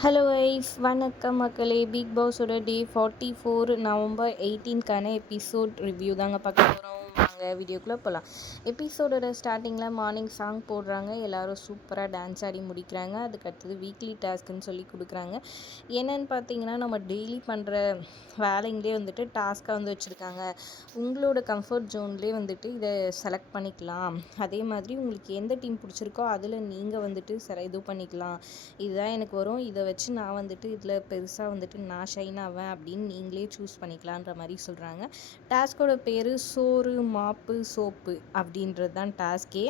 Hello ice வணக்கம் மக்களே. Big பாஸோட டே ஃபார்ட்டி ஃபோர் நவம்பர் எயிட்டீன்கான எபிசோட் ரிவ்யூ தாங்க பார்க்க போகிறோம் வாங்க வீடியோக்குள்ளே போகலாம் எபிசோடோட ஸ்டார்டிங்கில் மார்னிங் சாங் போடுறாங்க எல்லோரும் சூப்பராக டான்ஸ் ஆடி முடிக்கிறாங்க அதுக்கு அடுத்தது வீக்லி டாஸ்க்குன்னு சொல்லி கொடுக்குறாங்க. என்னென்னு பார்த்தீங்கன்னா நம்ம டெய்லி பண்ணுற வேலைங்களே வந்துட்டு டாஸ்க்காக வந்து வச்சுருக்காங்க. உங்களோட கம்ஃபர்ட் ஜோன்லேயே வந்துட்டு இதை செலக்ட் பண்ணிக்கலாம். அதே மாதிரி உங்களுக்கு எந்த டீம் பிடிச்சிருக்கோ அதில் நீங்கள் வந்துட்டு சில இது பண்ணிக்கலாம். இதுதான் எனக்கு வரும். இதை வச்சு நான் வந்துட்டு இதில் பெருசாக வந்துட்டு நான் ஷைன் ஆவேன் அப்படின்னு நீங்களே சூஸ் பண்ணிக்கலான்ற மாதிரி சொல்கிறாங்க டாஸ்கோட பேர் சோறு மா மாப்பு சோப்பு அப்படின்றது தான் டாஸ்கே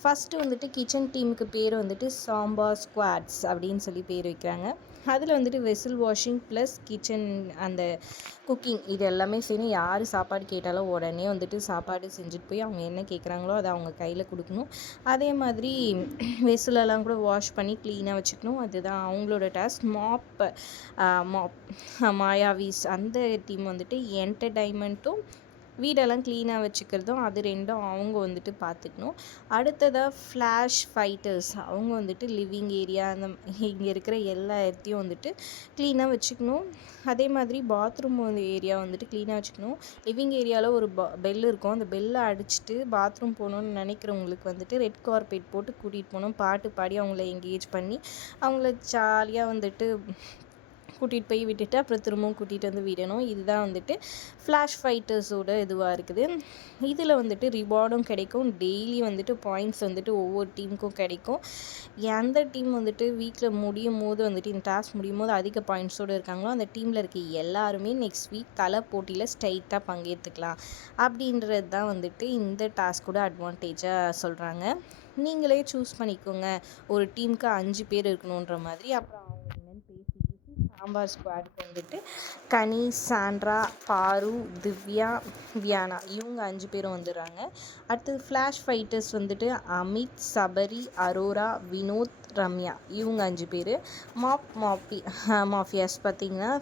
ஃபஸ்ட்டு வந்துட்டு கிச்சன் டீமுக்கு பேர் வந்துட்டு சாம்பார் ஸ்குவாட்ஸ் அப்படின்னு சொல்லி பேர் வைக்கிறாங்க. அதில் வந்துட்டு வெசில் வாஷிங் ப்ளஸ் கிச்சன் அந்த குக்கிங் இது எல்லாமே செய்யணும் யார் சாப்பாடு கேட்டாலும் உடனே வந்துட்டு சாப்பாடு செஞ்சுட்டு போய் அவங்க என்ன கேட்குறாங்களோ அதை அவங்க கையில் கொடுக்கணும். அதே மாதிரி வெசிலெல்லாம் கூட வாஷ் பண்ணி க்ளீனாக வச்சுக்கணும். அதுதான் அவங்களோட டாஸ்க் மாப் மாப் மாயாவிஸ் அந்த டீம் வந்துட்டு என்டர்டைன்மெண்ட்டும் வீடெல்லாம் க்ளீனாக வச்சுக்கிறதும் அது ரெண்டும் அவங்க வந்துட்டு பார்த்துக்கணும். அடுத்ததாக ஃப்ளாஷ் ஃபைட்டர்ஸ் அவங்க வந்துட்டு லிவிங் ஏரியா அந்த இங்கே இருக்கிற எல்லா இடத்தையும் வந்துட்டு க்ளீனாக வச்சுக்கணும். அதே மாதிரி பாத்ரூம் ஏரியா வந்துட்டு க்ளீனாக வச்சுக்கணும். லிவிங் ஏரியாவில் ஒரு ப பெல் இருக்கும். அந்த பெல்லை அடிச்சுட்டு பாத்ரூம் போகணுன்னு நினைக்கிறவங்களுக்கு வந்துட்டு ரெட் கார்பெட் போட்டு கூட்டிகிட்டு போகணும். பாட்டு பாடி அவங்கள என்கேஜ் பண்ணி அவங்கள ஜாலியாக வந்துட்டு கூட்டிகிட்டு போய் விட்டுட்டு அப்புறம் திரும்பவும் கூட்டிகிட்டு வந்து விடணும். இதுதான் வந்துட்டு ஃப்ளாஷ் ஃபைட்டர்ஸோட இதுவாக இருக்குது. இதில் வந்துட்டு ரிவார்டும் கிடைக்கும். டெய்லி வந்துட்டு பாயிண்ட்ஸ் வந்துட்டு ஒவ்வொரு டீமுக்கும் கிடைக்கும். எந்த டீம் வந்துட்டு வீக்கில் முடியும் போது வந்துட்டு இந்த டாஸ்க் முடியும் போது அதிக பாயிண்ட்ஸோடு இருக்காங்களோ அந்த டீமில் இருக்க எல்லாருமே நெக்ஸ்ட் வீக் தலை போட்டியில் ஸ்ட்ரைட்டாக பங்கேற்றுக்கலாம் அப்படின்றது தான் வந்துட்டு இந்த டாஸ்கோட அட்வான்டேஜாக சொல்கிறாங்க நீங்களே சூஸ் பண்ணிக்கோங்க. ஒரு டீமுக்கு அஞ்சு பேர் இருக்கணுன்ற மாதிரி. அப்புறம் சாம்பார் ஸ்குவாடுக்கு வந்துட்டு கனி சாண்ட்ரா பாரு திவ்யா வியானா இவங்க அஞ்சு பேரும் வந்துடுறாங்க. அடுத்தது ஃப்ளாஷ் ஃபைட்டர்ஸ் வந்துட்டு அமித் சபரி அரோரா வினோத் ரம்யா இவங்க அஞ்சு பேர். மாப் மாப்பி மாஃபியாஸ் பார்த்திங்கன்னா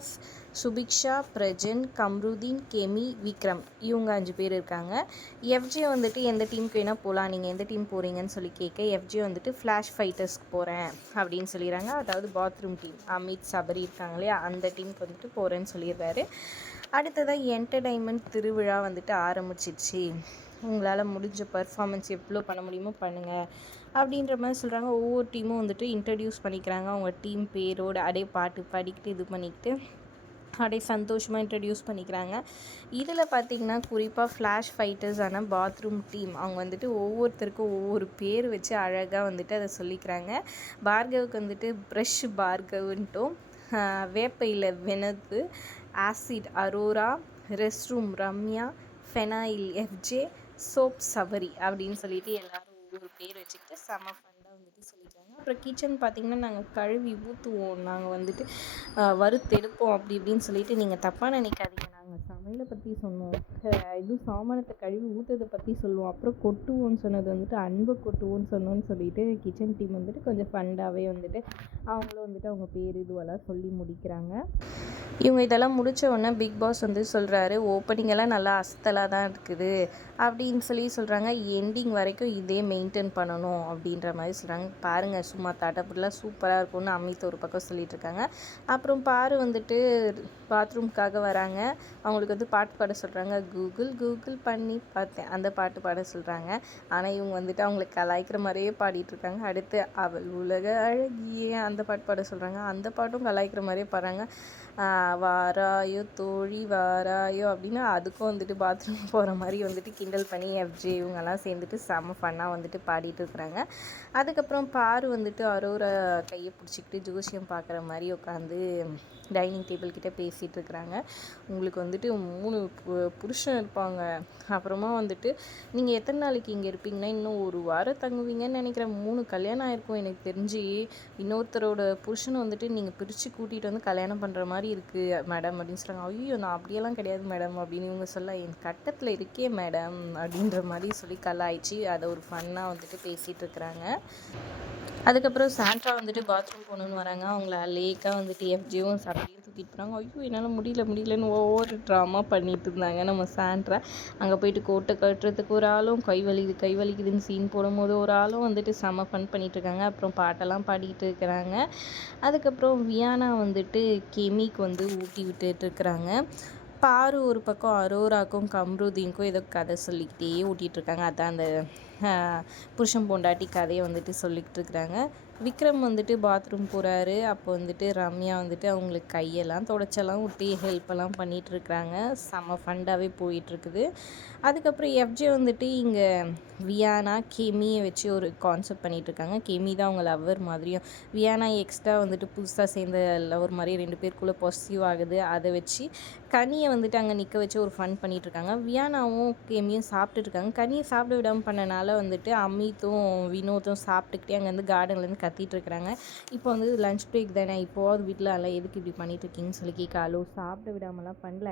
சுபிக்ஷா பிரஜன் கம்ருதீன் கெமி விக்ரம் இவங்க அஞ்சு பேர் இருக்காங்க. எஃப்ஜே வந்துட்டு எந்த டீமுக்கு வேணால் போகலாம் நீங்கள் எந்த டீம் போகிறீங்கன்னு சொல்லி கேட்க எஃப்ஜே வந்துட்டு ஃப்ளாஷ் ஃபைட்டர்ஸ்க்கு போகிறேன் அப்படின்னு சொல்லிடுறாங்க. அதாவது பாத்ரூம் டீம் அமித் சபரி இருக்காங்க இல்லையா? அந்த டீமுக்கு வந்துட்டு போகிறேன்னு சொல்லிடுறாரு. அடுத்ததாக என்டர்டைன்மெண்ட் திருவிழா வந்துட்டு ஆரம்பிச்சிருச்சு உங்களால் முடிஞ்ச பர்ஃபாமன்ஸ் எவ்வளோ பண்ண முடியுமோ பண்ணுங்கள் அப்படின்ற மாதிரி சொல்கிறாங்க ஒவ்வொரு டீமும் வந்துட்டு இன்ட்ரடியூஸ் பண்ணிக்கிறாங்க. அவங்க டீம் பேரோட அப்படியே பாட்டு பாடிக்கிட்டு இது பண்ணிக்கிட்டு அப்படியே சந்தோஷமாக இன்ட்ரடியூஸ் பண்ணிக்கிறாங்க. இதில் பார்த்திங்கன்னா குறிப்பாக ஃப்ளாஷ் ஃபைட்டர்ஸான பாத்ரூம் டீம் அவங்க வந்துட்டு ஒவ்வொருத்தருக்கும் ஒவ்வொரு பேர் வச்சு அழகாக வந்துட்டு அதை சொல்லிக்கிறாங்க. பார்கவுக்கு வந்துட்டு ப்ரஷ் பார்கவுன்ட்டும் வேப்பையில் வெனது acid Arora rest room Ramya phenyl FJ soap சவரி அப்படின்னு சொல்லிட்டு எல்லோரும் ஒரு பேர் வச்சுக்கிட்டு செம ஃபண்டாக வந்துட்டு சொல்லிட்டாங்க அப்புறம் கிச்சன் பார்த்திங்கன்னா நாங்கள் கழுவி ஊற்றுவோம் நாங்கள் வந்துட்டு வறுத்தெடுப்போம் அப்படி இப்படின்னு சொல்லிட்டு நீங்கள் தப்பாக நினைக்காதீங்க. சமையலை பற்றி சொன்னோம். இதுவும் சாமானத்தை கழுவி ஊற்றுறதை பற்றி சொல்லுவோம். அப்புறம் கொட்டுவோம்னு சொன்னது வந்துட்டு அன்பை கொட்டுவோம்னு சொன்னோன்னு சொல்லிட்டு கிச்சன் டீம் வந்துட்டு கொஞ்சம் ஃபண்டாகவே வந்துட்டு அவங்களும் வந்துட்டு அவங்க பேர் இதுவெல்லாம் சொல்லி முடிக்கிறாங்க. இவங்க இதெல்லாம் முடித்த உடனே பிக் பாஸ் வந்து சொல்கிறாரு ஓப்பனிங்கெல்லாம் நல்லா அஸ்தலாக தான் இருக்குது. அப்படின்னு சொல்லி சொல்கிறாங்க எண்டிங் வரைக்கும் இதே மெயின்டைன் பண்ணணும் அப்படின்ற மாதிரி சொல்கிறாங்க பாருங்கள் சும்மா தடப்புலாம் சூப்பராக இருக்கும்னு அமித் ஒரு பக்கம் சொல்லிட்டு இருக்காங்க. அப்புறம் பாரு வந்துட்டு பாத்ரூம்க்காக வராங்க. அவங்களுக்கு வந்து பாட்டு பாட சொல்கிறாங்க கூகுள் கூகுள் பண்ணி பார்த்தேன். அந்த பாட்டு பாட சொல்கிறாங்க ஆனால் இவங்க வந்துட்டு அவங்களை கலாய்க்கிற மாதிரியே பாடிட்டுருக்காங்க அடுத்து அவள் உலக அழகியே அந்த பாட்டு பாட சொல்கிறாங்க அந்த பாட்டும் கலாய்க்கிற மாதிரியே பாடுறாங்க. வாராயோ தோழி வாராயோ அப்படின்னு அதுக்கும் வந்துட்டு பாத்ரூம் போகிற மாதிரி வந்துட்டு கிண்டல் பண்ணி எஃப்ஜே இவங்கெல்லாம் சேர்ந்துட்டு செம்ம ஃபன்னாக வந்துட்டு பாடிட்டு இருக்கிறாங்க. அதுக்கப்புறம் பாரு வந்துட்டு அரோரா கையை பிடிச்சிக்கிட்டு ஜோசியம் பார்க்குற மாதிரி உட்காந்து டைனிங் டேபிள் கிட்டே பேசிகிட்டு இருக்கிறாங்க. உங்களுக்கு வந்துட்டு மூணு புருஷன் இருப்பாங்க. அப்புறமா வந்துட்டு நீங்கள் எத்தனை நாளைக்கு இங்கே இருப்பீங்கன்னா இன்னும் ஒரு வாரம் தங்குவீங்கன்னு நினைக்கிறேன். மூணு கல்யாணம் ஆயிருக்கும் எனக்கு தெரிஞ்சு. இன்னொருத்தரோட புருஷனை வந்துட்டு நீங்கள் பிரித்து கூட்டிகிட்டு வந்து கல்யாணம் பண்ணுற மாதிரி இருக்குது மேடம் அப்படின்னு சொல்கிறாங்க ஐயோ நான் அப்படியெல்லாம் கிடையாது மேடம் அப்படின்னு இவங்க சொல்ல என் கட்டத்தில் இருக்கே மேடம் அப்படின்ற மாதிரி சொல்லி கலாய்ச்சி அதை ஒரு ஃபன்னாக வந்துட்டு பேசிகிட்டு இருக்கிறாங்க. அதுக்கப்புறம் சாண்ட்ரா வந்துட்டு பாத்ரூம் போகணுன்னு வராங்க. அவங்கள லேக்காக வந்துட்டு எஃப்ஜியும் சபையும் தூக்கிட்டு போகிறாங்க ஐயோ என்னால் முடியல முடியலன்னு ஒவ்வொரு ட்ராமா பண்ணிட்டு இருந்தாங்க. நம்ம சாண்ட்ரா அங்கே போயிட்டு கோட்டை கட்டுறதுக்கு ஒரு ஆளும் கை வலிக்குது கை வலிக்குதுன்னு சீன் போடும்போது ஒரு ஆளும் வந்துட்டு செம்ம ஃபன் பண்ணிட்டு இருக்காங்க. அப்புறம் பாட்டெல்லாம் பாடிட்டு இருக்கிறாங்க. அதுக்கப்புறம் வியானா வந்துட்டு கெமிக்கு வந்து ஊட்டி விட்டுட்டு இருக்கிறாங்க. பாரு ஒரு பக்கம் அரோராக்கும் கம்ருதீனுக்கும் ஏதோ கதை சொல்லிக்கிட்டே ஓட்டிகிட்ருக்காங்க. அதான் அந்த புருஷன் பொண்டாட்டி கதையை வந்துட்டு சொல்லிக்கிட்டு இருக்கிறாங்க விக்ரம் வந்துட்டு பாத்ரூம் போகிறாரு அப்போ வந்துட்டு ரம்யா வந்துட்டு அவங்களுக்கு கையெல்லாம் தொடச்செல்லாம் ஊட்டி ஹெல்ப்பெல்லாம் பண்ணிகிட்ருக்குறாங்க செம்ம ஃபண்டாகவே போயிட்டுருக்குது அதுக்கப்புறம் எஃப்ஜே வந்துட்டு இங்கே வியானா கெமியை வச்சு ஒரு கான்செப்ட் பண்ணிகிட்ருக்காங்க கெமி தான் அவங்க லவ்வர் மாதிரியும் வியானா எக்ஸ்ட்ரா வந்துட்டு புதுசாக சேர்ந்த லவர் மாதிரி ரெண்டு பேருக்குள்ளே பாசிட்டிவ் ஆகுது. அதை வச்சு கனியை வந்துட்டு அங்கே நிற்க வச்சு ஒரு ஃபன் பண்ணிகிட்ருக்காங்க வியானாவும் கெமியும் சாப்பிட்டுருக்காங்க கனியை சாப்பிட விடாமல் பண்ணனால வந்துட்டு அமித்தும் வினோத்தும் சாப்பிட்டுக்கிட்டே அங்கேருந்து கார்டன்லேருந்து கத்திட்டு இருக்கிறாங்க இப்போ வந்து லஞ்ச் பிரேக் தானே? இப்போவாது வீட்டில் எல்லாம் எதுக்கு இப்படி பண்ணிட்டு இருக்கீங்கன்னு சொல்லி கேட்காலோ சாப்பிட விடாமலாம் பண்ணல.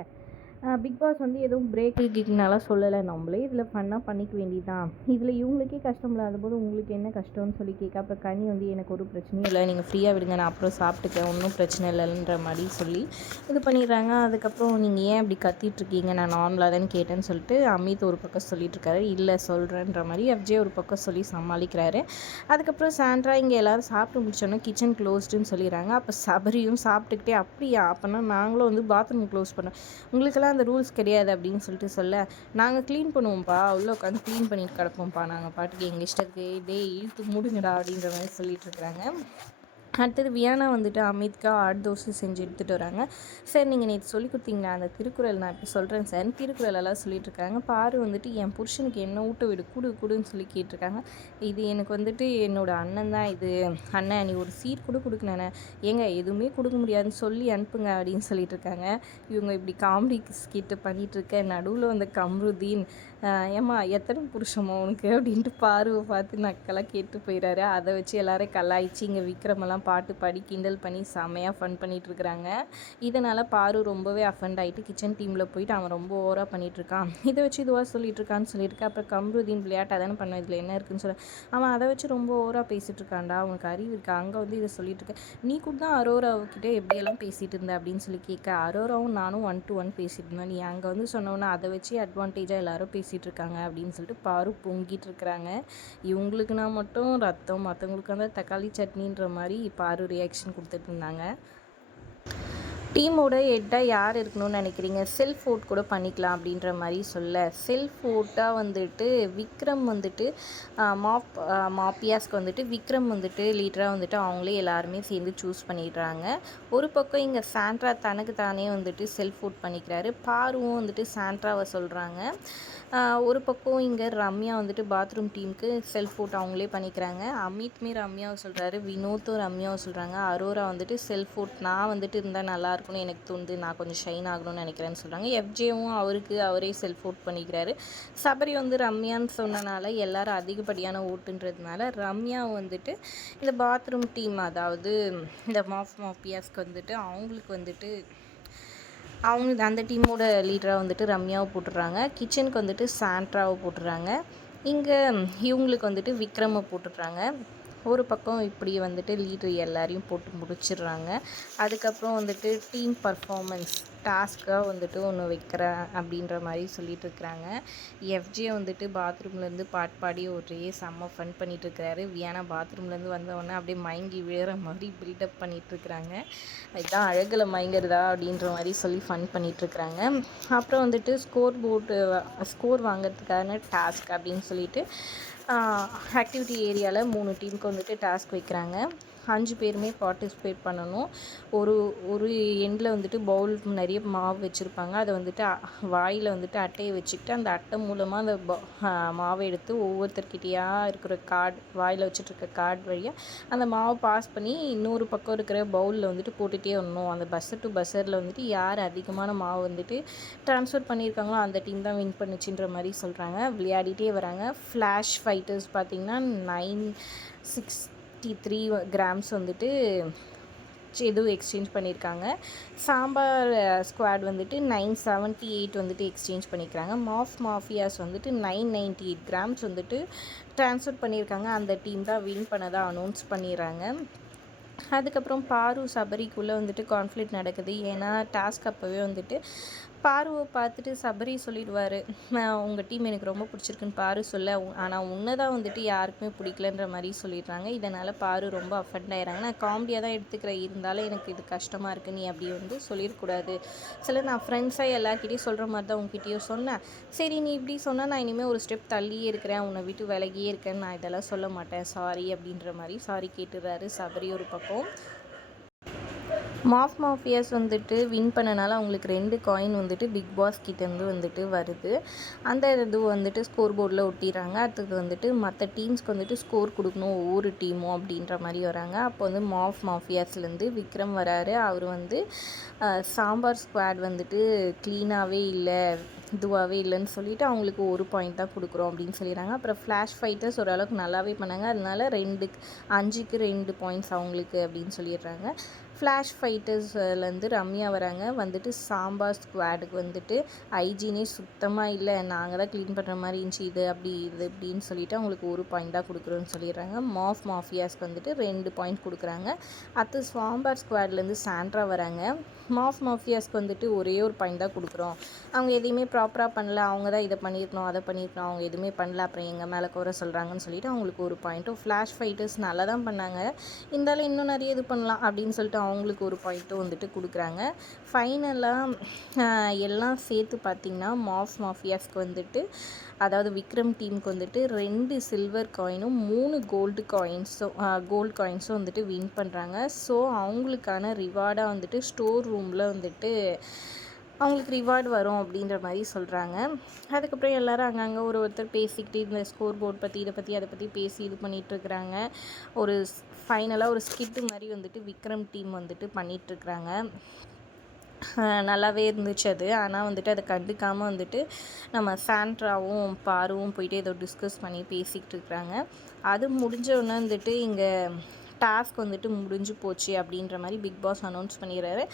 பிக் பாஸ் வந்து எதுவும் பிரேக் கிக்னால சொல்லலை. நம்மளே இதில் ஃபன்னாக பண்ணிக்க வேண்டியதான் இதில் இவங்களுக்கே கஷ்டம் இல்லாத போது உங்களுக்கு என்ன கஷ்டம்னு சொல்லி கேட்க அப்புறம் கனி வந்து எனக்கு ஒரு பிரச்சனையும் இல்லை. நீங்கள் ஃப்ரீயாக விடுங்க. நான் அப்புறம் சாப்பிட்டுக்க. ஒன்றும் பிரச்சனை இல்லைன்ற மாதிரி சொல்லி இது பண்ணிடுறாங்க. அதுக்கப்புறம் நீங்கள் ஏன் அப்படி கத்திட்டுருக்கீங்க? நான் நார்மலாக தான் கேட்டேன்னு சொல்லிட்டு அமித் ஒரு பக்கம் சொல்லிட்டுருக்காரு. இல்லை சொல்கிறேன்ற மாதிரி அப்ஜே ஒரு பக்கம் சொல்லி சமாளிக்கிறாரு. அதுக்கப்புறம் சாண்ட்ரா இங்கே எல்லோரும் சாப்பிட்டு முடிச்சோன்னே கிச்சன் க்ளோஸ்டுன்னு சொல்லிடுறாங்க. அப்போ சபரியும் சாப்பிட்டுக்கிட்டே அப்படியா? அப்போனா நாங்களும் வந்து பாத்ரூம் க்ளோஸ் பண்ணோம் உங்களுக்கெல்லாம் அந்த ரூல்ஸ் கிடையாது அப்படின்னு சொல்லிட்டு சொல்ல நாங்கள் க்ளீன் பண்ணுவோம்ப்பா உள்ளே உட்காந்து க்ளீன் பண்ணிட்டு கிடப்போம்ப்பா நாங்கள் பாட்டுக்கு எங்கள் இஷ்டத்துக்கு டே இழுத்து மூடுங்கடா அப்படின்ற மாதிரி சொல்லிட்டு இருக்கிறாங்க. அடுத்தது வியானா வந்துட்டு அமித்கா ஆட் தோசை செஞ்சு எடுத்துகிட்டு வராங்க. சார் நீங்கள் நேற்று சொல்லி கொடுத்தீங்களா? அந்த திருக்குறள் நான் இப்போ சொல்கிறேன் சார். திருக்குறள் எல்லாம் சொல்லிட்டு இருக்காங்க. பாரு வந்துட்டு என் புருஷனுக்கு என்ன ஊட்ட விடு கூடு கூடுன்னு சொல்லி கேட்டிருக்காங்க. இது எனக்கு வந்துட்டு என்னோடய அண்ணன் தான் இது. அண்ணன் நீ ஒரு சீட் கூட கொடுக்கணே ஏங்க எதுவுமே கொடுக்க முடியாதுன்னு சொல்லி அனுப்புங்க அப்படின்னு சொல்லிட்டு இருக்காங்க. இவங்க இப்படி காமெடி ஸ்கிட்டு பண்ணிகிட்டு இருக்க. நடுவில் வந்த கம்ருதீன் ஏம்மா எத்தனை புருஷமோ உனக்கு அப்படின்ட்டு பார்வை பார்த்து நக்கெல்லாம் கேட்டு போயிடாரு அதை வச்சு எல்லாரும் கலாய்ச்சி இங்கே விக்ரமெல்லாம் பாட்டு பாடி கிண்டல் பண்ணி செமையாக ஃபன் பண்ணிகிட்ருக்குறாங்க இதனால் பாரு ரொம்பவே அஃபண்ட் ஆகிட்டு கிச்சன் டீமில் போயிட்டு அவன் ரொம்ப ஓவராக பண்ணிகிட்ருக்கான் இதை வச்சு இதுவாக சொல்லிகிட்ருக்கான்னு சொல்லியிருக்கேன் அப்புறம் கம்ருதீன் விளையாட்டு அதானே பண்ண இதில் என்ன இருக்குன்னு சொல்ல. அவன் அதை வச்சு ரொம்ப ஓவராக பேசிகிட்டு இருக்கான்டா அவனுக்கு அறிவு இருக்கா? அங்கே வந்து இதை சொல்லிட்டு இருக்கேன் நீ கூட தான் அரோராவுக்கிட்டே எப்படியெல்லாம் பேசிகிட்டு இருந்த அப்படின்னு சொல்லி கேட்க அரோராவும் நானும் ஒன் டு ஒன் பேசிகிட்டு இருந்தேன் நீ அங்கே வந்து சொன்னோன்னா அதை வச்சு அட்வான்டேஜாக எல்லாரும் பேசி பேசிகிட்டு இருக்காங்க அப்படின்னு சொல்லிட்டு பாரு பொங்கிட்டு இருக்கிறாங்க இவங்களுக்குனா மட்டும் ரத்தம் மற்றவங்களுக்கு வந்து தக்காளி சட்னின்ற மாதிரி பாரு ரியாக்ஷன் கொடுத்துட்டு இருந்தாங்க டீமோட ஹெட்டாக யார் இருக்கணும்னு நினைக்கிறீங்க? செல்ஃப் ஓட் கூட பண்ணிக்கலாம் அப்படின்ற மாதிரி சொல்ல. செல்ஃப் ஓட்டாக வந்துட்டு விக்ரம் வந்துட்டு மாப் மாப்பியாஸ்க்கு வந்துட்டு விக்ரம் வந்துட்டு லீடராக வந்துட்டு அவங்களே எல்லாருமே சேர்ந்து சூஸ் பண்ணிடுறாங்க. ஒரு பக்கம் இங்கே சாண்ட்ரா தனக்கு தானே வந்துட்டு செல்ஃப் ஓட் பண்ணிக்கிறாரு. பாருவும் வந்துட்டு சாண்ட்ராவை சொல்கிறாங்க ஒரு பக்கம் இங்கே ரம்யா வந்துட்டு பாத்ரூம் டீமுக்கு செல்ஃப் ஓட் அவங்களே பண்ணிக்கிறாங்க. அமித்மே ரம்யாவை சொல்கிறாரு வினோத்தும் ரம்யாவை சொல்கிறாங்க அரோரா வந்துட்டு செல்ஃப் ஓட் நான் வந்துட்டு இருந்தால் நல்லாயிருக்கும் இருக்கணும் எனக்கு தோணுது நான் கொஞ்சம் ஷைன் ஆகணும்னு நினைக்கிறேன்னு சொல்கிறாங்க எஃப்ஜேவும் அவருக்கு அவரே செல்ஃப் ஓட் பண்ணிக்கிறாரு. சபரி வந்து ரம்யான்னு சொன்னனால எல்லாரும் அதிகப்படியான ஓட்டுன்றதுனால ரம்யா வந்துட்டு இந்த பாத்ரூம் டீம் அதாவது இந்த மாஃப் மாஃபியாஸ்க்கு வந்துட்டு அவங்களுக்கு வந்துட்டு அவங்க அந்த டீமோட லீடராக வந்துட்டு ரம்யாவை போட்டுடுறாங்க கிச்சனுக்கு வந்துட்டு சாண்ட்ராவை போட்டுடுறாங்க இங்கே இவங்களுக்கு வந்துட்டு விக்ரமை போட்டுடுறாங்க ஒரு பக்கம் இப்படி வந்துட்டு லீடர் எல்லாரையும் போட்டு முடிச்சிடுறாங்க. அதுக்கப்புறம் வந்துட்டு டீம் பர்ஃபார்மன்ஸ் டாஸ்க்காக வந்துட்டு ஒன்று வைக்கிறேன் அப்படின்ற மாதிரி சொல்லிட்டு இருக்கிறாங்க. எஃப்ஜே வந்துட்டு பாத்ரூம்லேருந்து பாட் பாடி ஒரே செம்ம ஃபன் பண்ணிகிட்ருக்கிறாரு வியானா பாத்ரூம்லேருந்து வந்தவொடனே அப்படியே மயங்கி விழுற மாதிரி பில்டப் பண்ணிகிட்ருக்குறாங்க இதுதான் அழகில் மயங்குறதா அப்படின்ற மாதிரி சொல்லி ஃபன் பண்ணிகிட்ருக்குறாங்க அப்புறம் வந்துட்டு ஸ்கோர் போர்டு ஸ்கோர் வாங்கிறதுக்கான டாஸ்க் அப்படின்னு சொல்லிட்டு ஆக்டிவிட்டி ஏரியாவில் மூணு டீமுக்கு வந்துட்டு டாஸ்க் வைக்கிறாங்க. அஞ்சு பேருமே பார்ட்டிசிபேட் பண்ணணும். ஒரு ஒரு எண்டில் வந்துட்டு பவுல் நிறைய மாவு வச்சுருப்பாங்க. அதை வந்துட்டு வாயில் வந்துட்டு அட்டையை வச்சுக்கிட்டு அந்த அட்டை மூலமாக அந்த மாவை எடுத்து ஒவ்வொருத்தர்கிட்டயா இருக்கிற கார்டு வாயில் வச்சுட்ருக்க கார்டு வழியாக அந்த மாவை பாஸ் பண்ணி இன்னொரு பக்கம் இருக்கிற பவுலில் வந்துட்டு போட்டுகிட்டே வரணும். அந்த பஸ்ஸர் டு பஸ்ஸரில் வந்துட்டு யார் அதிகமான மாவு வந்துட்டு ட்ரான்ஸ்ஃபர் பண்ணியிருக்காங்களோ அந்த டீம் தான் வின் பண்ணுச்சுன்ற மாதிரி சொல்கிறாங்க விளையாடிட்டே வராங்க. ஃப்ளாஷ் ஃபைட்டர்ஸ் பார்த்திங்கன்னா nine six sixty three grams வந்துட்டு எதுவும் எக்ஸ்சேஞ்ச் பண்ணியிருக்காங்க. சாம்பார் ஸ்குவாட் வந்துட்டு நைன் செவன்ட்டி எயிட் வந்துட்டு எக்ஸ்சேஞ்ச் பண்ணிக்கிறாங்க. மாஃப் மாஃபியாஸ் வந்துட்டு நைன் நைன்ட்டி எயிட் கிராம்ஸ் வந்துட்டு ட்ரான்ஸ்ஃபர் பண்ணியிருக்காங்க. அந்த டீம் தான் வின் பண்ணதாக அனௌன்ஸ் பண்ணிடுறாங்க. அதுக்கப்புறம் பாரு சபரிக்குள்ளே வந்துட்டு கான்ஃப்ளிக் நடக்குது. ஏன்னா டாஸ்க் அப்போவே வந்துட்டு பாருவை பார்த்துட்டு சபரி சொல்லிடுவார் உங்கள் டீம் எனக்கு ரொம்ப பிடிச்சிருக்குன்னு பாரு சொல்ல. ஆனால் உன்னை தான் வந்துட்டு யாருக்குமே பிடிக்கலன்ற மாதிரி சொல்லிடுறாங்க. இதனால் பாரு ரொம்ப அஃபண்ட் ஆகிறாங்க நான் காமெடியாக தான் எடுத்துக்கிறேன். இருந்தாலும் எனக்கு இது கஷ்டமாக இருக்குது நீ அப்படி வந்து சொல்லிடக்கூடாது. சில நான் ஃப்ரெண்ட்ஸாக எல்லாக்கிட்டையும் சொல்கிற மாதிரி தான் உங்ககிட்டயும் சொன்னேன். சரி நீ இப்படி சொன்னால் நான் இனிமேல் ஒரு ஸ்டெப் தள்ளியே இருக்கிறேன். உன்னை விட்டு விலகியே இருக்கேன் நான் இதெல்லாம் சொல்ல மாட்டேன். சாரி அப்படின்ற மாதிரி சாரி கேட்டுடுறாரு சபரி ஒரு பக்கம். மாஃப் மாஃபியாஸ் வந்துட்டு வின் பண்ணனால அவங்களுக்கு ரெண்டு காயின் வந்துட்டு பிக் பாஸ் கிட்டேருந்து வந்துட்டு வருது. அந்த இது வந்துட்டு ஸ்கோர் போர்டில் ஒட்டிடுறாங்க. அடுத்தது வந்துட்டு மற்ற டீம்ஸ்க்கு வந்துட்டு ஸ்கோர் கொடுக்கணும். ஒவ்வொரு டீமும் அப்படின்ற மாதிரி வராங்க. அப்போ வந்து மாஃப் மாஃபியாஸ்லேருந்து விக்ரம் வராரு. அவர் வந்து சாம்பார் ஸ்குவாட் வந்துட்டு க்ளீனாகவே இல்லை இதுவாகவே இல்லைன்னு சொல்லிட்டு அவங்களுக்கு ஒரு பாயிண்ட் தான் கொடுக்குறோம் அப்படின்னு சொல்லிடுறாங்க. அப்புறம் ஃப்ளாஷ் ஃபைட்டர்ஸ் ஓரளவுக்கு நல்லாவே பண்ணாங்க. அதனால ரெண்டு அஞ்சுக்கு ரெண்டு பாயிண்ட்ஸ் அவங்களுக்கு அப்படின்னு சொல்லிடுறாங்க. ஃப்ளாஷ் ஃபைட்டர்ஸ்லேருந்து ரம்யா வராங்க. வந்துட்டு சாம்பார் ஸ்குவாடுக்கு வந்துட்டு ஹைஜீனே சுத்தமாக இல்லை. நாங்கள் தான் க்ளீன் பண்ணுற மாதிரி இருந்துச்சு. இது அப்படி இது அப்படின்னு சொல்லிட்டு அவங்களுக்கு ஒரு பாயிண்ட் தான் கொடுக்குறோன்னு சொல்லிடுறாங்க. மாஃப் மாஃபியாஸ்க்கு வந்துட்டு ரெண்டு பாயிண்ட் கொடுக்குறாங்க. அடுத்து சாம்பார் ஸ்குவாட்லேருந்து சாண்ட்ரா வராங்க. மாஃப் மாஃபியாஸ்க்கு வந்துட்டு ஒரே ஒரு பாயிண்ட் தான் கொடுக்குறோம். அவங்க எதையுமே ப்ராப்பராக பண்ணல. அவங்க தான் இதை பண்ணியிருக்கணும் அதை பண்ணியிருக்கணும் அவங்க எதுவுமே பண்ணல. அப்புறம் எங்கள் மேலே குறை சொல்கிறாங்கன்னு சொல்லிட்டு அவங்களுக்கு ஒரு பாயிண்ட்டும் ஃப்ளாஷ் ஃபைட்டர்ஸ் நல்லா தான் பண்ணாங்க. இருந்தாலும் இன்னும் நிறைய இது பண்ணலாம் அப்படின்னு சொல்லிட்டு அவங்களுக்கு ஒரு பாயிண்ட்டும் வந்துட்டு கொடுக்குறாங்க. ஃபைனலாக எல்லாம் சேர்த்து பார்த்திங்கன்னா மாஃப் மாஃபியாஸ்க்கு வந்துட்டு அதாவது விக்ரம் டீமுக்கு வந்துட்டு ரெண்டு சில்வர் காயினும் மூணு கோல்டு காயின்ஸும் கோல்டு காயின்ஸும் வந்துட்டு வின் பண்ணுறாங்க ஸோ அவங்களுக்கான ரிவார்டாக வந்துட்டு ஸ்டோர் ரூமில் வந்துட்டு அவங்களுக்கு ரிவார்டு வரும் அப்படின்ற மாதிரி சொல்கிறாங்க அதுக்கப்புறம் எல்லோரும் அங்கங்கே ஒரு ஒருத்தர் பேசிக்கிட்டு இந்த ஸ்கோர் போர்ட் பற்றி இதை பற்றி அதை பற்றி பேசி இது பண்ணிகிட்ருக்குறாங்க ஒரு ஃபைனலாக ஒரு ஸ்கிட்டு மாதிரி வந்துட்டு விக்ரம் டீம் வந்துட்டு பண்ணிகிட்ருக்குறாங்க நல்லாவே இருந்துச்சு அது. ஆனால் வந்துட்டு அதை கண்டுக்காமல் வந்துட்டு நம்ம சாண்ட்ராவும் பாருவும் போயிட்டு ஏதோ டிஸ்கஸ் பண்ணி பேசிக்கிட்டு இருக்கிறாங்க அது முடிஞ்ச உடனே வந்துட்டு இங்கே டாஸ்க் வந்துட்டு முடிஞ்சு போச்சு அப்படின்ற மாதிரி பிக் பாஸ் அனௌன்ஸ் பண்ணிடுறாரு.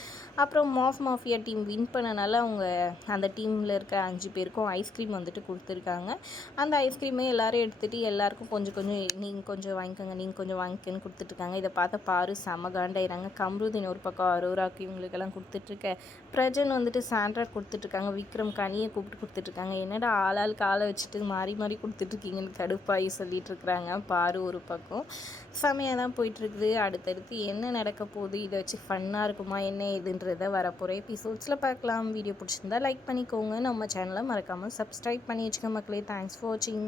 அப்புறம் மாஃப் மாஃபியா டீம் வின் பண்ணனால அவங்க அந்த டீமில் இருக்க அஞ்சு பேருக்கும் ஐஸ்கிரீம் வந்துட்டு கொடுத்துருக்காங்க. அந்த ஐஸ்கிரீமே எல்லோரும் எடுத்துகிட்டு எல்லாருக்கும் கொஞ்சம் கொஞ்சம் நீங்கள் கொஞ்சம் வாங்கிக்கோங்க நீங்கள் கொஞ்சம் வாங்கிக்கன்னு கொடுத்துட்ருக்காங்க இதை பார்த்த பாரு செம காண்டாயிறாங்க. கம்ருதின் ஒரு பக்கம் அரோராக்கு இவங்களுக்கெல்லாம் கொடுத்துட்ருக்க பிரஜன் வந்துட்டு சாண்ட்ரா கொடுத்துட்ருக்காங்க விக்ரம் கனியை கூப்பிட்டு கொடுத்துட்ருக்காங்க என்னடா ஆளாள் காலை வச்சுட்டு மாறி மாறி கொடுத்துட்ருக்கீங்கன்னு கடுப்பாகி சொல்லிட்டு இருக்கிறாங்க பாரு ஒரு பக்கம். செமையாக தான் போயிட்டு போயிட்டுருக்குது அடுத்தடுத்து என்ன நடக்க போகுது இதை வச்சு ஃபன்னாக இருக்குமா என்ன ஏதுன்றதை வரப்போகிற எபிசோட்ஸில் பார்க்கலாம். வீடியோ பிடிச்சிருந்தா லைக் பண்ணிக்கோங்க. நம்ம சேனலை மறக்காமல் சப்ஸ்கிரைப் பண்ணி வச்சுக்க மக்களே. தேங்க்ஸ் ஃபார் வாட்சிங்